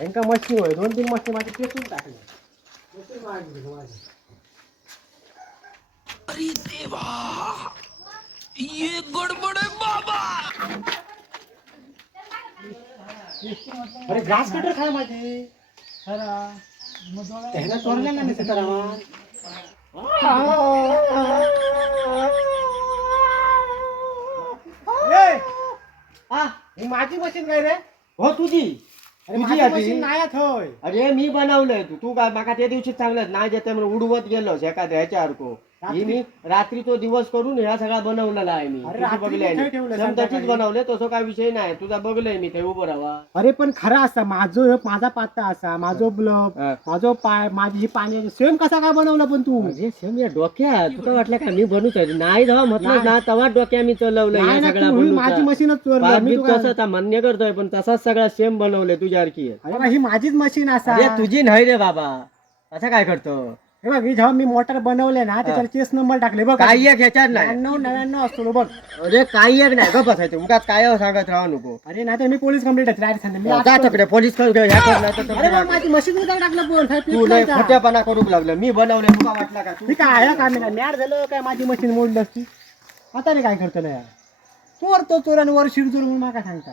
यांका machine होय 2-3 machine माझे पेटून टाकले. अरे देवा, ये गडबड आहे बाबा. अरे ग्रास कटर खाय माझी त्याला चोरल्या ना मी सीतारामन. ही माझी मशीन काय रे? हो तुझी अरे तुझी माझी आधी. मशीन नाही आहे थोय. अरे मी बनवलंय तू काय माका त्या दिवशी चांगलं नाही देते म्हणून उडवत गेलोस एखाद्या ह्याच्यासारखं. ही मी रात्री तो दिवस करून ह्या सगळा बनवलेला आहे मी. अरे तुझी रात्री बघले कुठे ठेवलं समजाचीच संध्याकाळी? बनवले तसं काय विषय नाही. तुझा बघलंय मी ते उभं राहा. अरे पण खरा असा माझा पात्ता असा माझो ब्लब हा. माझो पाय माझी ही पाणी सेम कसा काय बनवला पण तू? अरे सेम या डोक्यात तुला वाटलं का मी बनूच आहे नाही जेव्हा म्हटलं ना तेव्हा डोक्या मी चालवलंय नाही या ना, सगळा तू ही माझी बनवूचा. मशीनच चोरली. फार मी मी तू काय- तसं आता मान्य करतोय पण तसाच सगळा सेम बनवलंय तुझ्यासारखी आहे. अरे बा, ही माझीच मशीन असा. अरे तुझी नाही रे बाबा असं काय करतो हे बघ जेव्हा मी मोटर बनवले ना त्याच्यावर केस नंबर टाकले बघ. काही एक ह्याच्यात नाही. 99 असतो बघ. अरे काही एक नाही गप बसायचं उगाच काय सांगत राहू नको. अरे नाही तर मी पोलीस कंप्लेंट मी आज जा करतो. तिकडे पोलीस ह्या कर नाही तर अरे बा, माझी मशीन मध्ये टाकलं पण काय तू पीठ लय नाही का? खोट्यापणा करू लागलं. मी बनवले तुला वाटला का तू मी काय आहे का मी मॅड झालं काय माझी मशीन मोडली असती. आता नाही काय करतो ना यार चोर तो चोरांवर शिरजोर म्हणून मला काय सांगता.